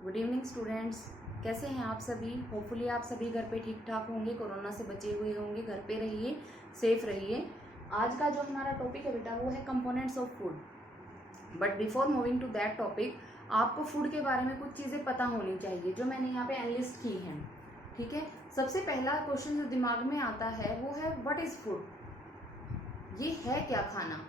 Good evening students. कैसे हैं आप सभी? होपफुली आप सभी घर पे ठीक ठाक होंगे, कोरोना से बचे हुए होंगे। घर पे रहिए, सेफ रहिए। आज का जो हमारा टॉपिक है बेटा वो है components of food. But before moving to that topic, आपको फूड के बारे में कुछ चीज़ें पता होनी चाहिए जो मैंने यहाँ पे एनलिस्ट की हैं। ठीक है, सबसे पहला क्वेश्चन जो दिमाग में आता है वो है व्हाट इज फूड। ये है क्या खाना?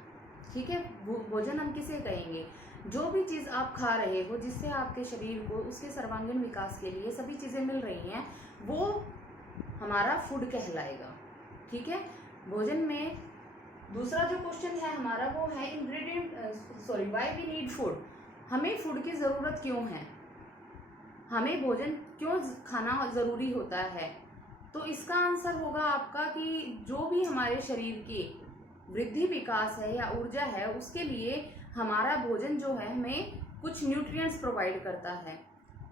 ठीक है, भोजन हम किसे कहेंगे? जो भी चीज आप खा रहे हो जिससे आपके शरीर को उसके सर्वांगीण विकास के लिए सभी चीजें मिल रही हैं, वो हमारा फूड कहलाएगा। ठीक है, भोजन में दूसरा जो क्वेश्चन है हमारा वो है व्हाई वी नीड फूड। हमें फूड की जरूरत क्यों है? हमें भोजन क्यों खाना जरूरी होता है? तो इसका आंसर होगा आपका कि जो भी हमारे शरीर की वृद्धि विकास है या ऊर्जा है उसके लिए हमारा भोजन जो है हमें कुछ न्यूट्रिएंट्स प्रोवाइड करता है।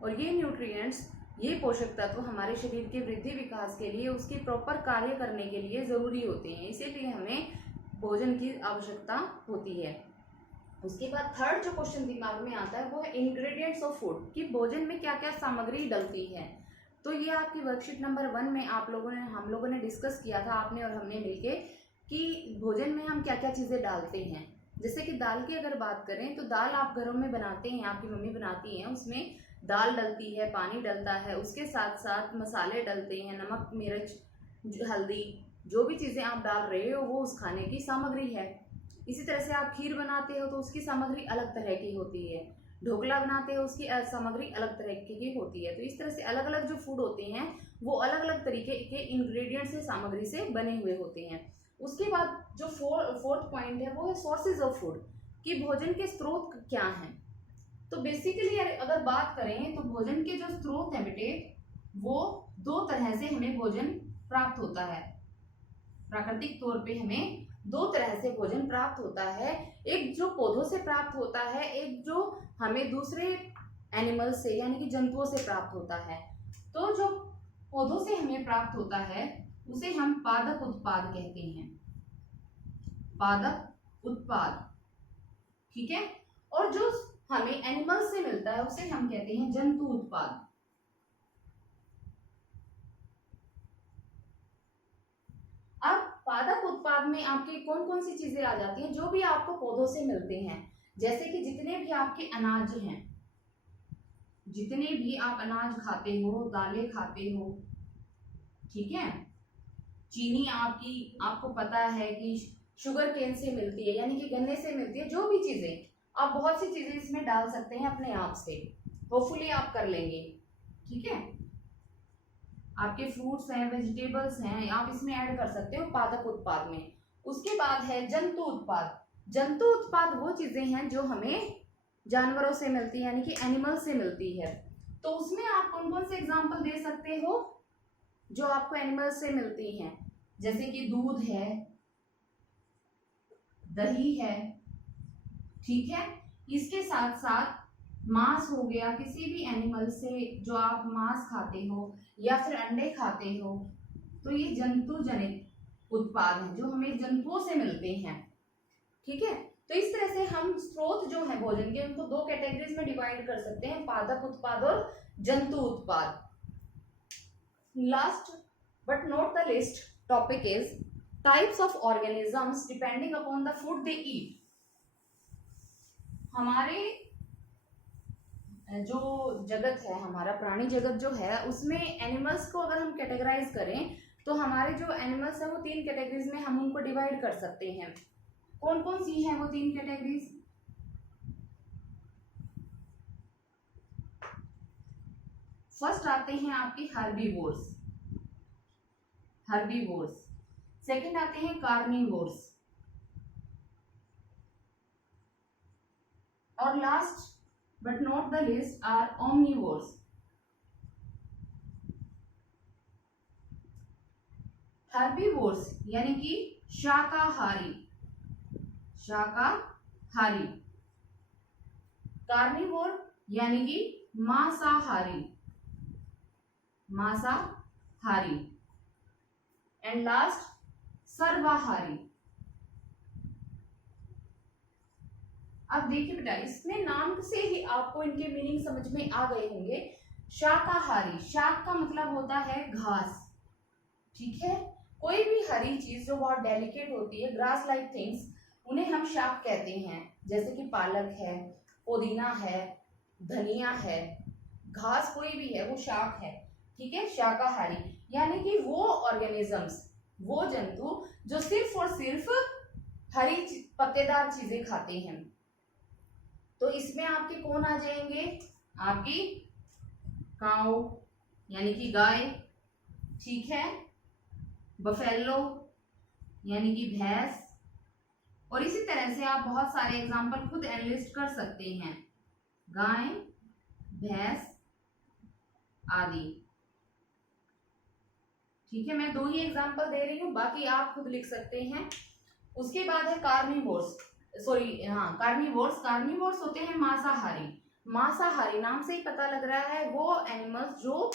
और ये न्यूट्रिएंट्स, ये पोषक तत्व हमारे शरीर के वृद्धि विकास के लिए, उसके प्रॉपर कार्य करने के लिए ज़रूरी होते हैं। इसीलिए हमें भोजन की आवश्यकता होती है। उसके बाद थर्ड जो क्वेश्चन दिमाग में आता है वो है इंग्रेडिएंट्स ऑफ फूड, कि भोजन में क्या क्या सामग्री डलती है। तो ये आपकी वर्कशीट नंबर 1 में हम लोगों ने डिस्कस किया था, आपने और हमने मिलके, कि भोजन में हम क्या क्या चीज़ें डालते हैं। जैसे कि दाल की अगर बात करें तो दाल आप घरों में बनाते हैं, आपकी मम्मी बनाती हैं, उसमें दाल डलती है, पानी डलता है, उसके साथ साथ मसाले डलते हैं, नमक, मिर्च, हल्दी, जो भी चीज़ें आप डाल रहे हो वो उस खाने की सामग्री है। इसी तरह से आप खीर बनाते हो तो उसकी सामग्री अलग तरह की होती है, ढोकला बनाते हो उसकी सामग्री अलग तरह की होती है। तो इस तरह से अलग अलग जो फूड होते हैं वो अलग अलग तरीके के इंग्रेडिएंट से, सामग्री से बने हुए होते हैं। उसके बाद जो फोर्थ पॉइंट है वो है सोर्सेज ऑफ फूड, कि भोजन के स्रोत क्या हैं। तो बेसिकली अगर बात करें तो भोजन के जो स्रोत हैं बेटे, वो दो तरह से हमें भोजन प्राप्त होता है। प्राकृतिक तौर पे हमें दो तरह से भोजन प्राप्त होता है। एक जो पौधों से प्राप्त होता है, एक जो हमें दूसरे एनिमल से यानी कि जंतुओं से प्राप्त होता है। तो जो पौधों से हमें प्राप्त होता है उसे हम पादप उत्पाद कहते हैं, पादप उत्पाद। ठीक है, और जो हमें एनिमल से मिलता है उसे हम कहते हैं जंतु उत्पाद। अब पादप उत्पाद में आपके कौन कौन सी चीजें आ जाती हैं? जो भी आपको पौधों से मिलते हैं, जैसे कि जितने भी आपके अनाज हैं, जितने भी आप अनाज खाते हो, दालें खाते हो, ठीक है, चीनी आपको पता है कि शुगर केन से मिलती है, यानी कि गन्ने से मिलती है। जो भी चीजें आप, बहुत सी चीजें इसमें डाल सकते हैं अपने आप से, होपफुली आप कर लेंगे। ठीक है, आपके फ्रूट्स हैं, वेजिटेबल्स हैं, आप इसमें ऐड कर सकते हो पादप उत्पाद में। उसके बाद है जंतु उत्पाद। जंतु उत्पाद वो चीजें हैं जो हमें जानवरों से मिलती है, यानी कि एनिमल से मिलती है। तो उसमें आप कौन कौन से एग्जाम्पल दे सकते हो जो आपको एनिमल से मिलती हैं? जैसे कि दूध है, दही है, ठीक है, इसके साथ साथ मांस हो गया, किसी भी एनिमल से जो आप मांस खाते हो या फिर अंडे खाते हो, तो ये जंतु जनित उत्पाद हैं जो हमें जंतुओं से मिलते हैं। ठीक है, तो इस तरह से हम स्रोत जो है भोजन के, उनको दो कैटेगरीज में डिवाइड कर सकते हैं, पादप उत्पाद और जंतु उत्पाद। Last but not the least topic is types of organisms depending upon the food they eat. हमारे जो जगत है, हमारा प्राणी जगत जो है, उसमें एनिमल्स को अगर हम कैटेगराइज करें तो हमारे जो एनिमल्स हैं वो 3 कैटेगरीज में हम उनको डिवाइड कर सकते हैं। कौन कौन सी हैं वो 3 कैटेगरीज? फर्स्ट आते हैं आपके हर्बीवोर्स, सेकंड आते हैं कार्निवोर्स, और last but not the list are omnivores. Herbivores यानी कि शाकाहारी, कार्निवोर यानी कि मांसाहारी, एंड लास्ट सर्वाहारी। अब देखिए बेटा, इसमें नाम से ही आपको इनके मीनिंग समझ में आ गए होंगे। शाकाहारी, शाक का मतलब होता है घास, ठीक है। कोई भी हरी चीज जो बहुत डेलिकेट होती है, ग्रास लाइक थिंग्स, उन्हें हम शाक कहते हैं। जैसे कि पालक है, पुदीना है, धनिया है, घास कोई भी है वो शाक है, ठीक है। शाकाहारी यानी कि वो ऑर्गेनिजम्स, वो जंतु जो सिर्फ और सिर्फ हरी पत्तेदार चीजें खाते हैं। तो इसमें आपके कौन आ जाएंगे, आपकी काऊ यानी कि गाय, ठीक है, बफेलो यानी कि भैंस, और इसी तरह से आप बहुत सारे एग्जाम्पल खुद एनलिस्ट कर सकते हैं, गाय, भैंस आदि, ठीक है। मैं 2 ही एग्जाम्पल दे रही हूँ, बाकी आप खुद लिख सकते हैं। उसके बाद है कार्निवोर्स, कार्निवोर्स। कार्निवोर्स होते हैं मांसाहारी। मांसाहारी नाम से ही पता लग रहा है वो एनिमल्स जो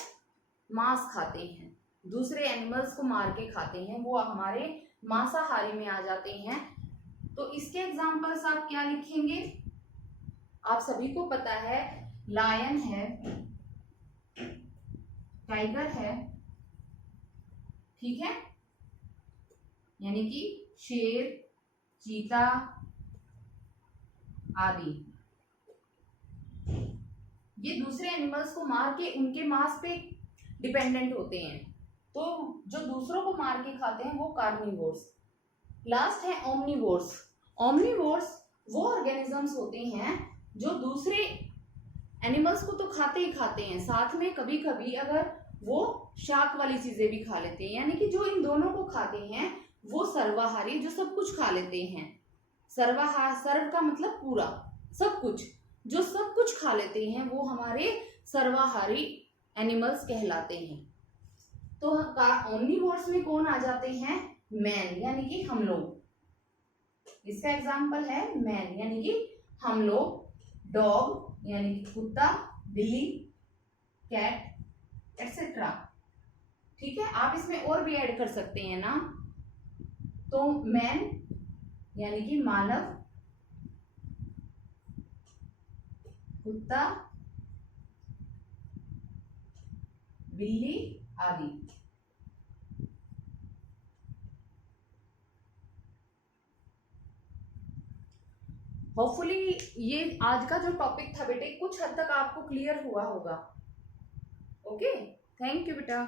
मांस खाते हैं, दूसरे एनिमल्स को मार के खाते हैं, वो हमारे मांसाहारी में आ जाते हैं। तो इसके एग्जाम्पल्स आप क्या लिखेंगे, आप सभी को पता है, लायन है, टाइगर है, ठीक है, यानी कि शेर, चीता आदि। ये दूसरे एनिमल्स को मार के उनके मांस पे डिपेंडेंट होते हैं, तो जो दूसरों को मार के खाते हैं वो कार्निवोर्स। लास्ट है ओमनिवोर्स। ओमनिवोर्स वो ऑर्गेनिजम्स होते हैं जो दूसरे एनिमल्स को तो खाते ही खाते हैं, साथ में कभी कभी अगर वो शाक वाली चीजें भी खा लेते हैं, यानी कि जो इन दोनों को खाते हैं वो सर्वाहारी, जो सब कुछ खा लेते हैं। सर्व का मतलब पूरा, सब कुछ, जो सब कुछ खा लेते हैं वो हमारे सर्वाहारी एनिमल्स कहलाते हैं। तो ओमनिवोर्स में कौन आ जाते हैं, मैन यानी कि हम लोग। इसका एग्जाम्पल है मैन यानी कि हम लोग, डॉग यानी कि कुत्ता, बिल्ली, कैट एक्सेट्रा, ठीक है। आप इसमें और भी ऐड कर सकते हैं ना, तो मैन यानी कि मानव, कुत्ता, बिल्ली आदि। होपफुली ये आज का जो टॉपिक था बेटे कुछ हद तक आपको क्लियर हुआ होगा। ओके, थैंक यू बेटा।